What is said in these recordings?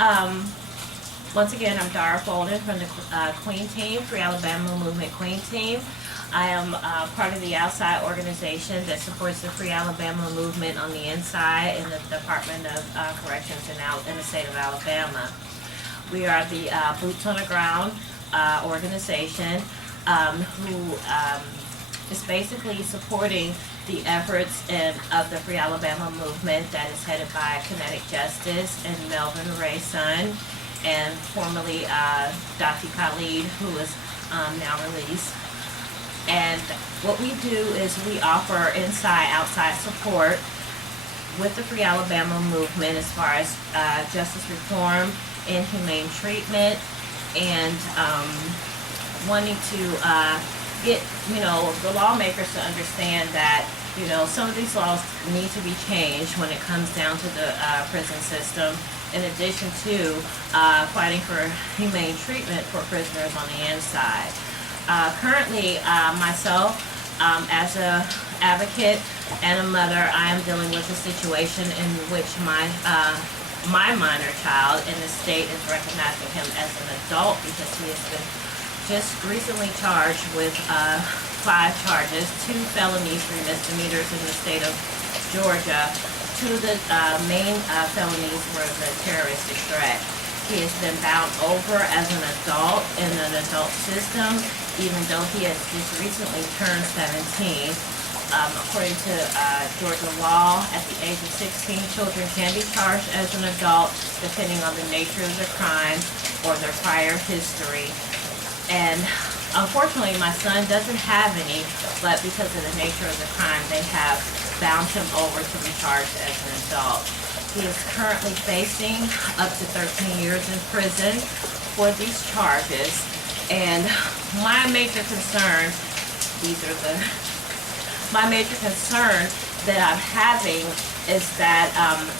Once again, I'm Dara from the Queen Team, Free Alabama Movement Queen Team. I am part of the outside organization that supports the Free Alabama movement on the inside in the Department of Corrections in the state of Alabama. We are the boots on the ground organization who is basically supporting the efforts of the Free Alabama movement that is headed by Kinetic Justice and Melvin Ray's son, and formerly Dr. Khalid, who is now released. And what we do is we offer inside-outside support with the Free Alabama movement as far as justice reform and humane treatment, and wanting to get the lawmakers to understand that some of these laws need to be changed when it comes down to the prison system, in addition to fighting for humane treatment for prisoners on the inside. Currently, myself, as an advocate and a mother, I am dealing with a situation in which my minor child in the state is recognizing him as an adult because he has been just recently charged with 5 charges, 2 felonies, 3 misdemeanors in the state of Georgia. 2 of the main felonies were the terroristic threat. He has been bound over as an adult in an adult system, even though he has just recently turned 17. According to Georgia law, at the age of 16, children can be charged as an adult depending on the nature of the crime or their prior history. And unfortunately, my son doesn't have any, but because of the nature of the crime, they have bound him over to be charged as an adult. He is currently facing up to 13 years in prison for these charges. And my major concern that I'm having is that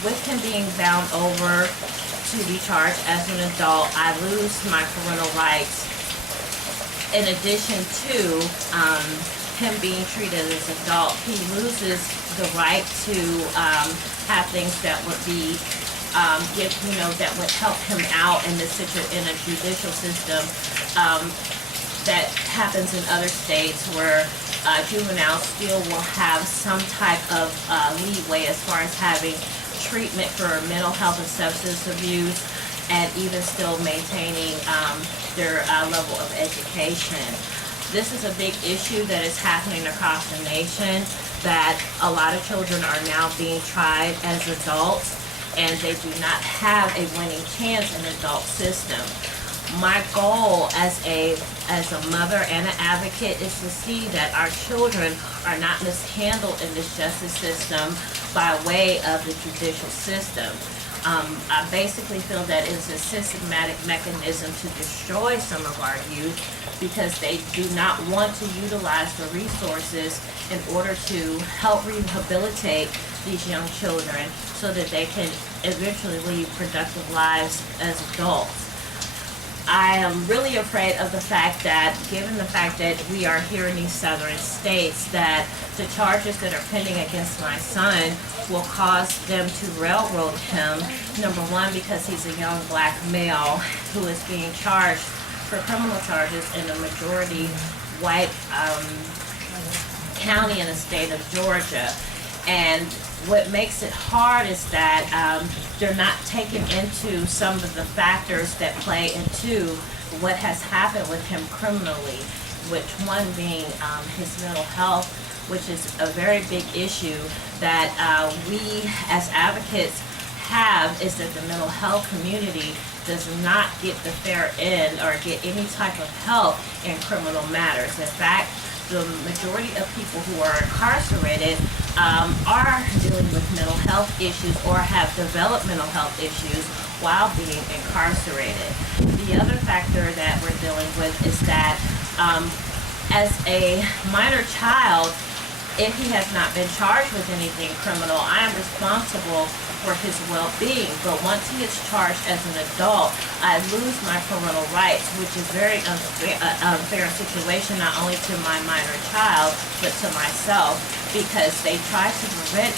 with him being bound over to be charged as an adult, I lose my parental rights. In addition to him being treated as an adult, he loses the right to have things that would be that would help him out in a judicial system that happens in other states where juveniles still will have some type of leeway as far as having treatment for mental health and substance abuse, and even still maintaining their level of education. This is a big issue that is happening across the nation, that a lot of children are now being tried as adults, and they do not have a winning chance in the adult system. My goal as a mother and an advocate is to see that our children are not mishandled in this justice system by way of the judicial system. I basically feel that it's a systematic mechanism to destroy some of our youth because they do not want to utilize the resources in order to help rehabilitate these young children so that they can eventually lead productive lives as adults. I am really afraid of the fact that, given the fact that we are here in these southern states, that the charges that are pending against my son will cause them to railroad him. Number one, because he's a young black male who is being charged for criminal charges in a majority white county in the state of Georgia. And what makes it hard is that they're not taking into some of the factors that play into what has happened with him criminally, which one being his mental health, which is a very big issue that we as advocates have, is that the mental health community does not get the fair end or get any type of help in criminal matters. In fact, the majority of people who are incarcerated are dealing with mental health issues or have developmental health issues while being incarcerated. The other factor that we're dealing with is that as a minor child, if he has not been charged with anything criminal, I am responsible for his well-being. But once he is charged as an adult, I lose my parental rights, which is very unfair situation, not only to my minor child, but to myself, because they try to prevent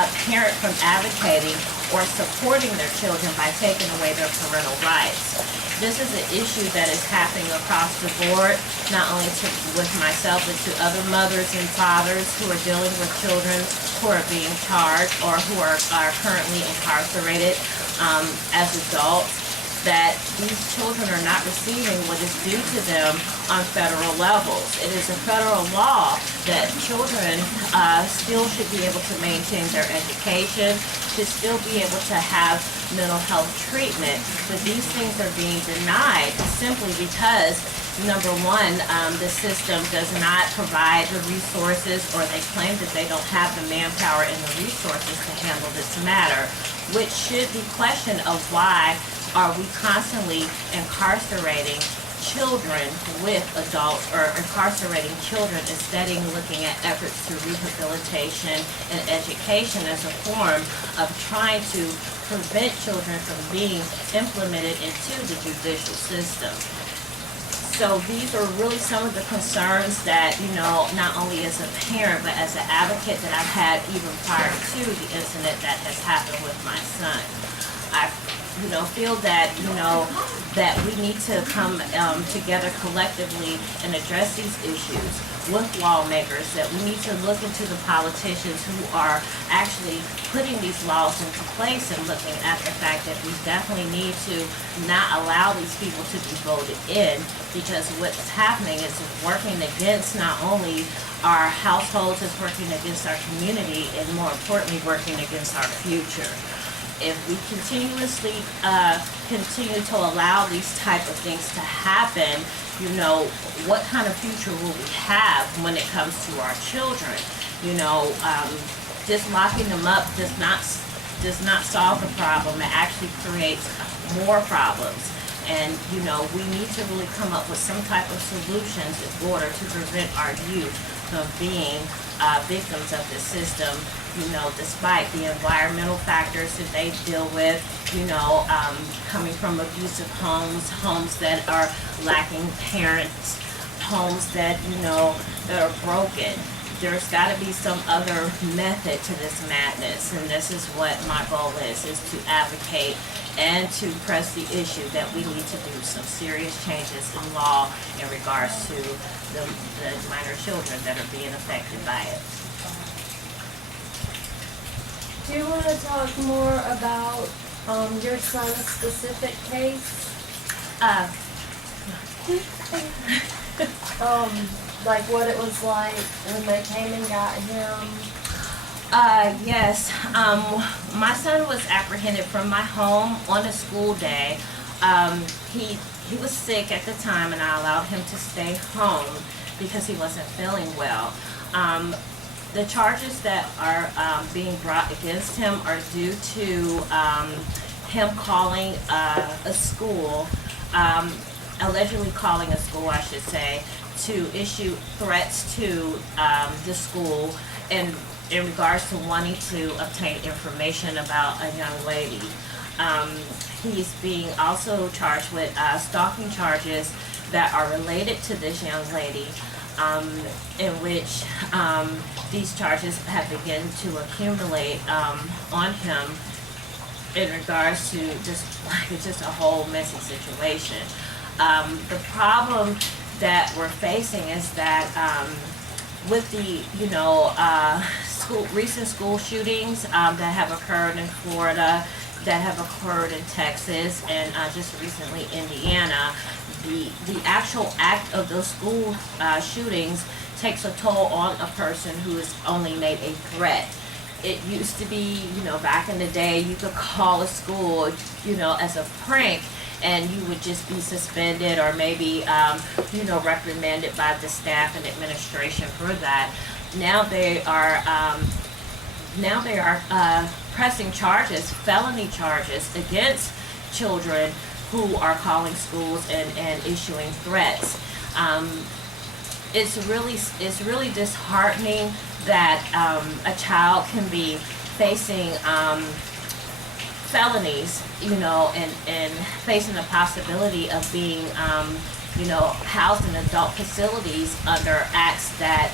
a parent from advocating or supporting their children by taking away their parental rights. This is an issue that is happening across the board, not only with myself, but to other mothers and fathers who are dealing with children who are being charged or who are currently incarcerated as adults, that these children are not receiving what is due to them on federal levels. It is a federal law that children still should be able to maintain their education, should still be able to have mental health treatment, but these things are being denied simply because, number one, the system does not provide the resources, or they claim that they don't have the manpower and the resources to handle this matter, which should be questioned of why are we constantly incarcerating children with adults, or incarcerating children instead of looking at efforts to rehabilitation and education as a form of trying to prevent children from being implemented into the judicial system. So these are really some of the concerns that, not only as a parent, but as an advocate that I've had even prior to the incident that has happened with my son. I feel that, that we need to come together collectively and address these issues with lawmakers, that we need to look into the politicians who are actually putting these laws into place and looking at the fact that we definitely need to not allow these people to be voted in, because what's happening is working against not only our households, it's working against our community, and more importantly, working against our future. If we continuously continue to allow these type of things to happen, what kind of future will we have when it comes to our children? Just locking them up does not solve the problem. It actually creates more problems. And, we need to really come up with some type of solutions in order to prevent our youth from being victims of this system, despite the environmental factors that they deal with, coming from abusive homes that are lacking parents, homes that, that are broken. There's got to be some other method to this madness, and this is what my goal is to advocate and to press the issue that we need to do some serious changes in law in regards to the minor children that are being affected by it. Do you want to talk more about your son's specific case? Like what it was like when they came and got him? Yes. My son was apprehended from my home on a school day. He was sick at the time, and I allowed him to stay home because he wasn't feeling well. The charges that are being brought against him are due to him calling a school, allegedly calling a school, I should say, to issue threats to the school in regards to wanting to obtain information about a young lady. He's being also charged with stalking charges that are related to this young lady, in which these charges have begun to accumulate on him in regards to just a whole messy situation. The problem that we're facing is that with the recent school shootings that have occurred in Florida, that have occurred in Texas, and just recently Indiana, the actual act of those school shootings takes a toll on a person who has only made a threat. It used to be, back in the day, you could call a school, as a prank, and you would just be suspended or maybe, reprimanded by the staff and administration for that. Now they are pressing charges, felony charges against children who are calling schools and issuing threats. It's really disheartening that a child can be facing felonies, and facing the possibility of being, housed in adult facilities under acts that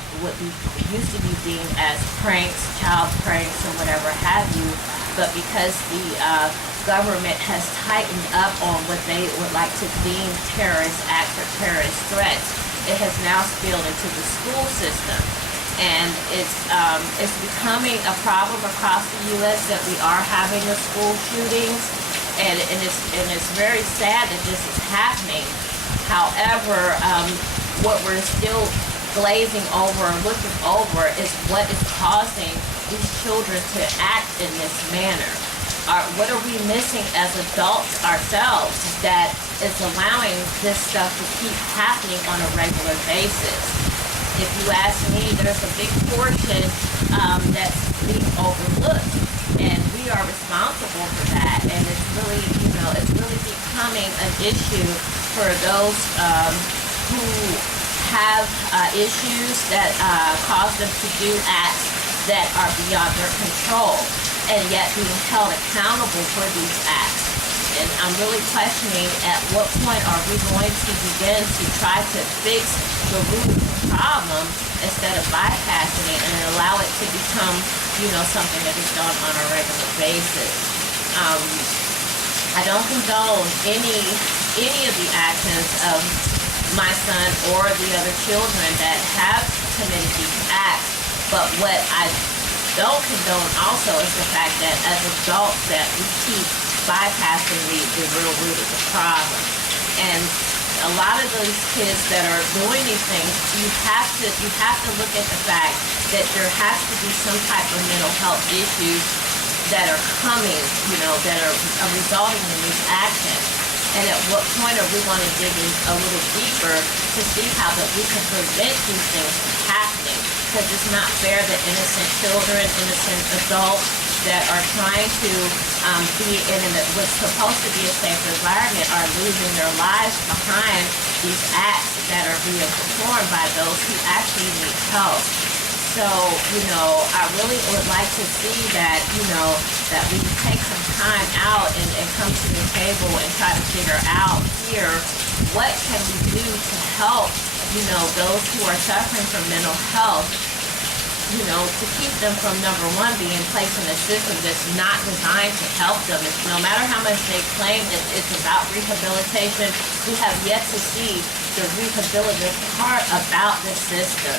used to be deemed as pranks, child pranks, or whatever have you. but because the government has tightened up on what they would like to deem terrorist acts or terrorist threats, it has now spilled into the school system. And it's becoming a problem across the U.S. that we are having the school shootings, and it's very sad that this is happening. However, what we're still glazing over and looking over is what is causing these children to act in this manner. What are we missing as adults ourselves that is allowing this stuff to keep happening on a regular basis? If you ask me, there's a big portion that's being overlooked, and we are responsible for that. And it's really, it's really becoming an issue for those who have issues that cause them to do acts that are beyond their control, and yet being held accountable for these acts. And I'm really questioning at what point are we going to begin to try to fix the root of the problem instead of bypassing it and allow it to become, something that is done on a regular basis. I don't condone any of the actions of my son or the other children that have committed these acts, but what I don't condone also is the fact that as adults that we keep bypassing the real root of the problem. And a lot of those kids that are doing these things, you have to look at the fact that there has to be some type of mental health issues that are coming, that are resulting in these actions. And at what point are we going to dig in a little deeper to see how that we can prevent these things from happening? Because it's not fair that innocent children, innocent adults that are trying to be in what's supposed to be a safe environment are losing their lives behind these acts that are being performed by those who actually need help. So, I really would like to see that, that we take some time out and come to the table and try to figure out here what can we do to help, those who are suffering from mental health, to keep them from, number one, being placed in a system that's not designed to help them. No matter how much they claim that it's about rehabilitation, we have yet to see the rehabilitative part about the system.